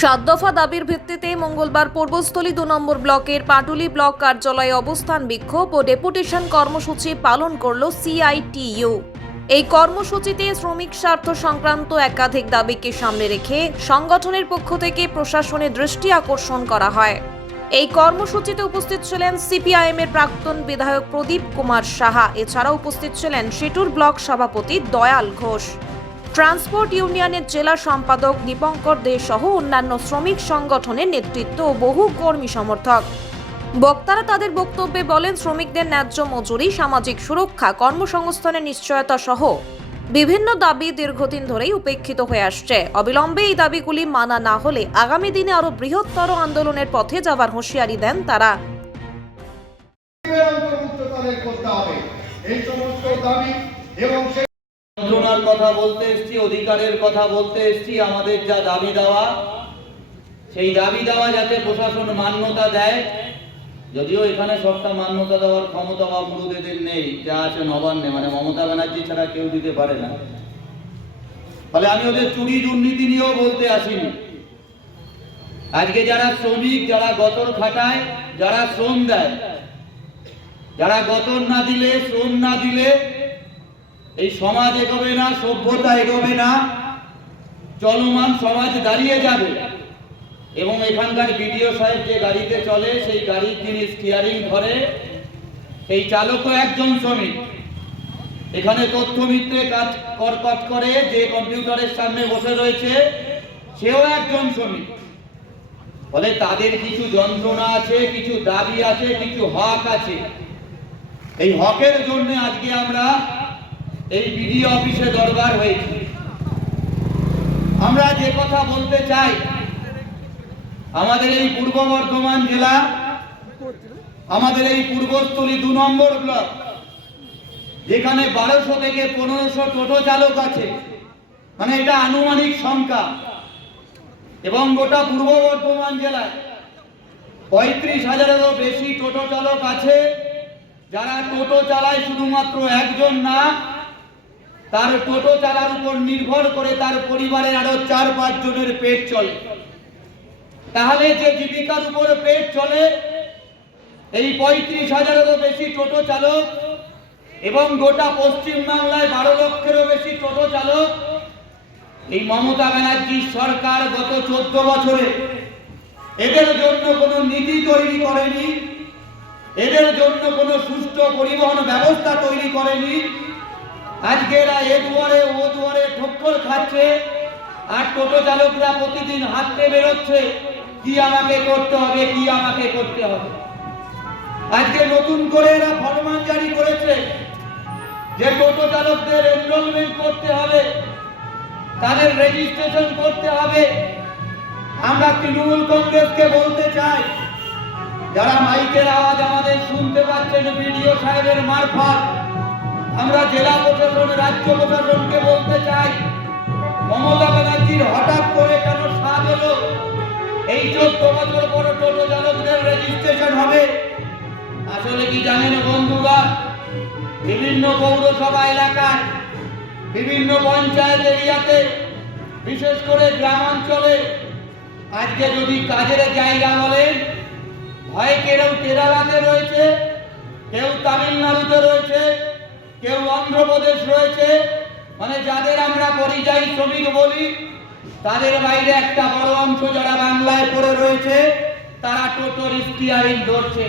সাত দফা দাবির ভিত্তিতে মঙ্গলবার পূর্বস্থলী দু নম্বর ব্লকের পাটুলি ব্লক কার্যালয়ে অবস্থান বিক্ষোভ ও ডেপুটেশন কর্মসূচি পালন করল সিআইটিইউ। এই কর্মসূচিতে শ্রমিক স্বার্থ সংক্রান্ত একাধিক দাবিকে সামনে রেখে সংগঠনের পক্ষ থেকে প্রশাসনের দৃষ্টি আকর্ষণ করা হয়। এই কর্মসূচিতে উপস্থিত ছিলেন সিপিআইএম এর প্রাক্তন বিধায়ক প্রদীপ কুমার সাহা। এছাড়া উপস্থিত ছিলেন সেটুর ব্লক সভাপতি দয়াল ঘোষ। ট্রান্সপোর্ট ইউনিয়নের জেলা সম্পাদক দীপঙ্কর দে সহ অন্যান্য শ্রমিক সংগঠনের নেতৃত্ব ও বহু কর্মী সমর্থক। বক্তারা তাদের বক্তব্যে বলেন, শ্রমিকদের ন্যায্য মজুরি, সামাজিক সুরক্ষা, কর্মসংস্থানের নিশ্চয়তা সহ বিভিন্ন দাবি দীর্ঘদিন ধরেই উপেক্ষিত হয়ে আসছে। অবিলম্বে এই দাবিগুলি মানা না হলে আগামী দিনে আরও বৃহত্তর আন্দোলনের পথে যাবার হুঁশিয়ারি দেন তারা। এই সমস্ত দাবি এবং যন্ত্রণার কথা বলতে এসছি, অধিকারের কথা বলতে এসছি, আমাদের যা দাবি দেওয়া, সেই দাবি দেওয়া যাতে প্রশাসন মান্যতা দেয়। যদিও এখানে সবটা মান্যতা দেওয়ার ক্ষমতা বা মুরুদেদের নেই, যা আছে নবান্নে মানে মমতা ব্যানার্জি ছাড়া কেউ দিতে পারে না। ফলে আমি ওদের চুরি দুর্নীতি নিয়েও বলতে আসিনি। আজকে যারা শ্রমিক, যারা গতর খাটায়, যারা শ্রম দেয়, যারা গতর না দিলে, শ্রম না দিলে এই সমাজ এগোবে না, সভ্যতা এগোবে না, চলমান সমাজ দাঁড়িয়ে যাবে। এবং এখানকার বিডিও সাহেব যে গাড়িতে চলে, সেই গাড়ির যিনি স্টিয়ারিং ধরে, সেই চালকও একজন শ্রমিক। এখানে তথ্য মিত্রে কাজ করকট করে, যে কম্পিউটারের সামনে বসে রয়েছে, সেও একজন শ্রমিক। ফলে তাদের কিছু যন্ত্রণা আছে, কিছু দাবি আছে, কিছু হক আছে। এই হকের জন্য আজকে আমরা এই বিডিও অফিসে দরবার হয়েছে। আমরা যে কথা বলতে চাই, আমাদের এই পূর্ব বর্ধমান জেলা, আমাদের এই পূর্বস্থলী দু নম্বর ব্লক, যেখানে বারোশো থেকে পনেরোশো টোটো চালক আছে। মানে এটা আনুমানিক সংখ্যা। এবং গোটা পূর্ব বর্ধমান জেলায় পঁয়ত্রিশ হাজারেরও বেশি টোটো চালক আছে, যারা টোটো চালায় শুধুমাত্র একজন না তার টোটো চালার উপর নির্ভর করে তার পরিবারের আরও চার পাঁচ জনের পেট চলে। তাহলে যে জীবিকার উপর পেট চলে, এই পঁয়ত্রিশ হাজারেরও বেশি টোটো চালক এবং গোটা পশ্চিম বাংলায় বারো লক্ষেরও বেশি টোটো চালক, এই মমতা ব্যানার্জির সরকার গত চোদ্দ বছরে এদের জন্য কোনো নীতি তৈরি করেনি, এদের জন্য কোনো সুষ্ঠু পরিবহন ব্যবস্থা তৈরি করেনি আজকে এরা এ দুয়ারে, ও দুয়ারে ঠক্কর খাচ্ছে। আর টোটো চালকরা প্রতিদিন হাঁটতে বেরোচ্ছে। কি আমাকে করতে হবে, কি আমাকে করতে হবে? আজকে নতুন করে এরা ফরমান জারি করেছে যে টোটো চালকদের এনরোলমেন্ট করতে হবে, তাদের রেজিস্ট্রেশন করতে হবে। আমরা তৃণমূল কংগ্রেসকে বলতে চাই, যারা মাইকের আওয়াজ আমাদের শুনতে পাচ্ছেন, বিডিও সাহেবের মারফত আমরা জেলা প্রশাসন, রাজ্য প্রশাসনকে বলতে চাই, মমতা ব্যানার্জির হঠাৎ করে কেন সাজ হলো? এই চোদ্দ বছর পর টোটো চালকদের রেজিস্ট্রেশন হবে। আসলে কি জানেন বন্ধুরা, বিভিন্ন পৌরসভা এলাকায়, বিভিন্ন পঞ্চায়েত এরিয়াতে, বিশেষ করে গ্রামাঞ্চলে, আজকে যদি কাজের জায়গা বলেন হয় কেউ কেরালাতে রয়েছে, কেউ তামিলনাড়ুতে রয়েছে কেউ অন্ধ্রপ্রদেশ রয়েছে মানে যাদের আমরা পরিযায়ী শ্রমিক বলি, তাদের বাইরে একটা বড় অংশ যারা বাংলায় পড়ে রয়েছে, তারা টোটো স্টিয়ারিং ধরছে।